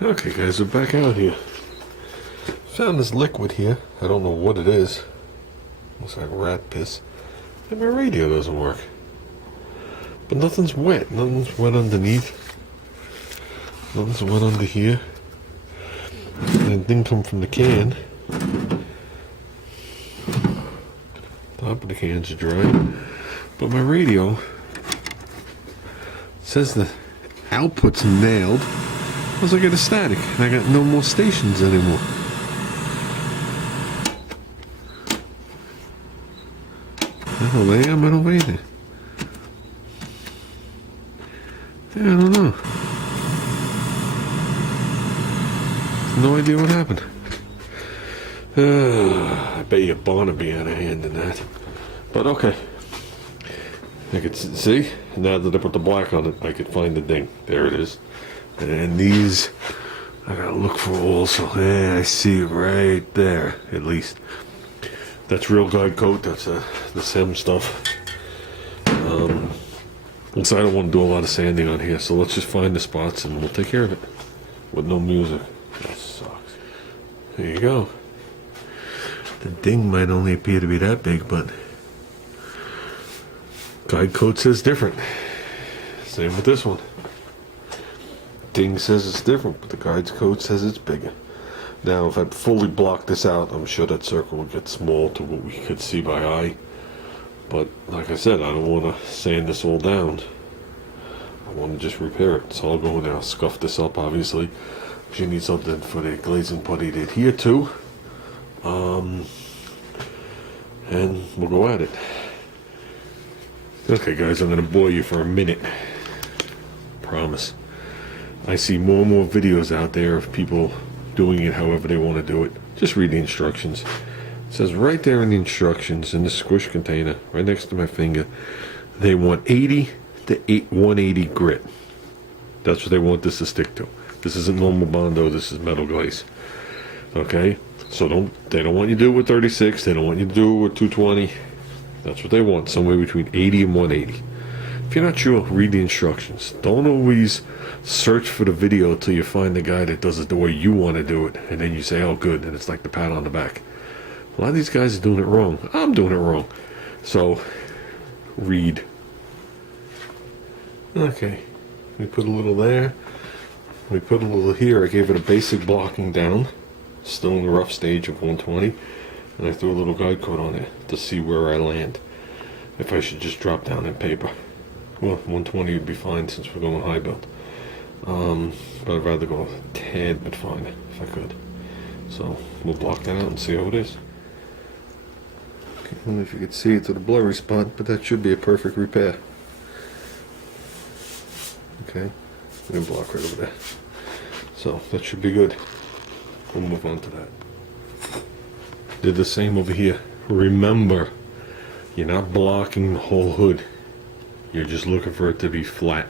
Okay guys, we're back out here. Found this liquid here. I don't know what it is. Looks like rat piss. And my radio doesn't work. But nothing's wet. Nothing's wet underneath. Nothing's wet under here. And it didn't come from the can. Top of the can's dry. But my radio says the output's nailed. I was like, it's static, and I got no more stations anymore. I don't know, I don't know anything. Yeah, I don't know. No idea what happened. I bet you Barnaby had a hand in that. But okay. I could see, now that I put the black on it, I could find the ding. There it is. And these, I gotta look for also. Yeah, I see it right there, at least. That's real guide coat, that's the SEM stuff. And so I don't want to do a lot of sanding on here, so let's just find the spots and we'll take care of it. With no music. That sucks. There you go. The ding might only appear to be that big, but guide coat says different. Same with this one. Ding says it's different, but the guide's code says it's bigger. Now, if I fully block this out, I'm sure that circle would get small to what we could see by eye. But, like I said, I don't want to sand this all down. I want to just repair it. So I'll go in there, I'll scuff this up, obviously. Because you need something for the glazing putty to adhere to. And we'll go at it. Okay, guys, I'm going to bore you for a minute. Promise. I see more and more videos out there of people doing it however they want to do it. Just read the instructions. It says right there in the instructions, in the squish container, right next to my finger, they want 80 to 180 grit. That's what they want this to stick to. This isn't normal Bondo, this is metal glaze. Okay? So they don't want you to do it with 36, they don't want you to do it with 220. That's what they want, somewhere between 80 and 180. If you're not sure, read the instructions. Don't always search for the video till you find the guy that does it the way you want to do it, and then you say, oh good, and it's like the pat on the back. A lot of these guys are doing it wrong. I'm doing it wrong. So, read. Okay, we put a little there. We put a little here. I gave it a basic blocking down. Still in the rough stage of 120. And I threw a little guide coat on it to see where I land. If I should just drop down in paper. Well, 120 would be fine since we're going high build. But I'd rather go a tad bit finer if I could. So we'll block that out and see how it is. Okay, I don't know if you can see it to the blurry spot, but that should be a perfect repair. Okay, I'm going to block right over there. So that should be good. We'll move on to that. Did the same over here. Remember, you're not blocking the whole hood. You're just looking for it to be flat.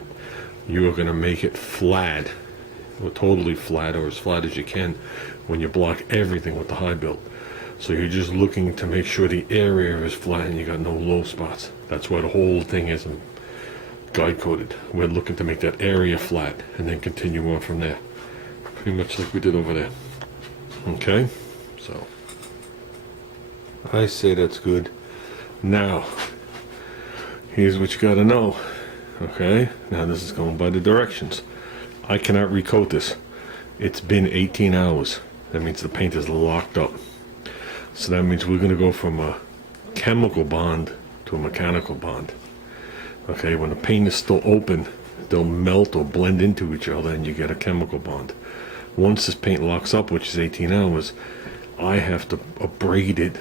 You are going to make it flat, or totally flat, or as flat as you can when you block everything with the high build. So you're just looking to make sure the area is flat and you got no low spots. That's why the whole thing is guide coded. We're looking to make that area flat and then continue on from there. Pretty much like we did over there. Okay, so I say that's good. Now, here's what you gotta know. Okay, now this is going by the directions. I cannot recoat this. It's been 18 hours. That means the paint is locked up. So that means we're gonna go from a chemical bond to a mechanical bond. Okay, when the paint is still open, they'll melt or blend into each other and you get a chemical bond. Once this paint locks up, which is 18 hours, I have to abrade it,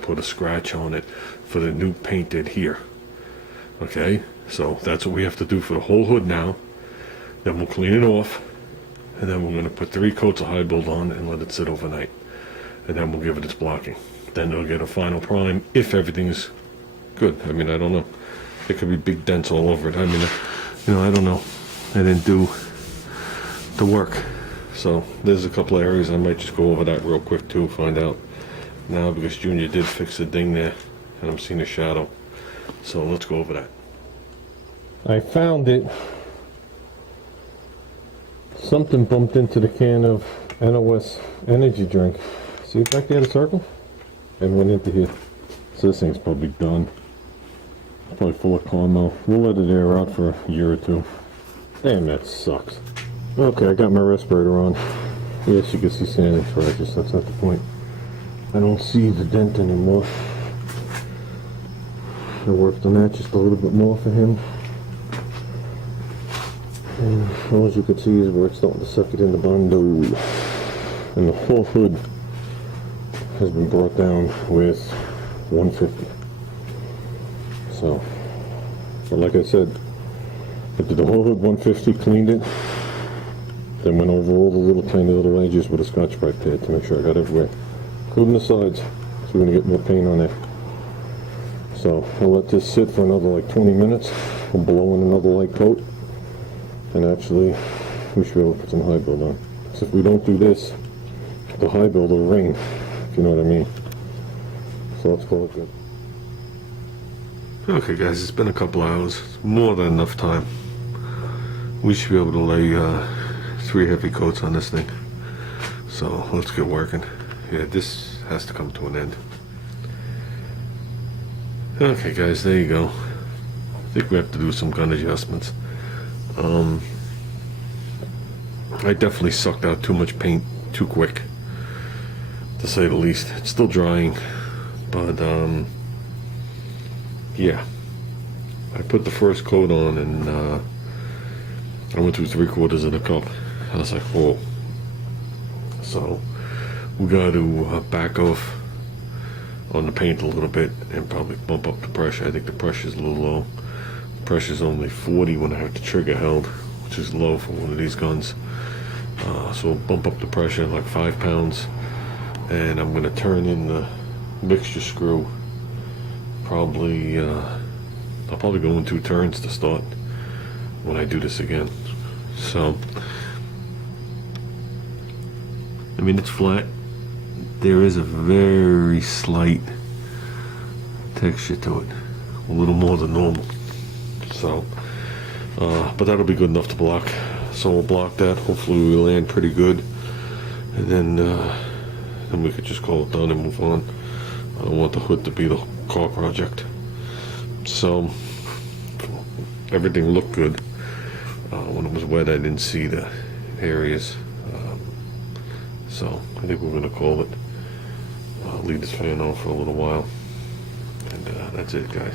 put a scratch on it for the new paint to adhere. Okay, so that's what we have to do for the whole hood now. Then we'll clean it off, and then we're going to put 3 coats of high build on and let it sit overnight. And then we'll give it its blocking. Then they'll get a final prime if everything is good. I mean, I don't know. There could be big dents all over it. I mean, I don't know. I didn't do the work. So there's a couple of areas I might just go over that real quick too, find out now, because Junior did fix the ding there and I'm seeing a shadow. So let's go over that. I found it. Something bumped into the can of NOS energy drink. See it back there in the circle? And went into here. So this thing's probably done. It's probably full of caramel. We'll let it air out for a year or two. Damn, that sucks. Okay, I got my respirator on. Yes, you can see sanding scratches. That's not the point. I don't see the dent anymore. I worked on that just a little bit more for him. And all you can see is where it's starting to suck it in the bundle. And the whole hood has been brought down with 150. So, but like I said, I did the whole hood 150, cleaned it, then went over all the little tiny little edges with a Scotch-Brite pad to make sure I got everywhere, including the sides, so we're going to get more paint on there. So I'll let this sit for another like 20 minutes. We'll blow in another light coat, and actually we should be able to put some high build on. So if we don't do this, the high build will ring, if you know what I mean. So let's call it good. Okay guys, it's been a couple hours, more than enough time. We should be able to lay 3 heavy coats on this thing. So let's get working. Yeah, this has to come to an end. Okay guys, there you go. I think we have to do some gun adjustments. I definitely sucked out too much paint too quick, to say the least. It's still drying, but yeah. I put the first coat on and I went through 3/4 of the cup. I was like, whoa. So we got to back off on the paint a little bit and probably bump up the pressure. I think the pressure is a little low. The pressure is only 40 when I have the trigger held, which is low for one of these guns. So we'll bump up the pressure like 5 pounds, and I'm going to turn in the mixture screw. Probably I'll probably go in 2 turns to start when I do this again. So I mean, it's flat. There is a very slight texture to it, a little more than normal. So but that'll be good enough to block. So we'll block that. Hopefully we land pretty good, and then we could just call it done and move on. I don't want the hood to be the car project. So everything looked good. When it was wet, I didn't see the areas. So I think we're going to call it. Leave this fan on for a little while, and that's it, guys.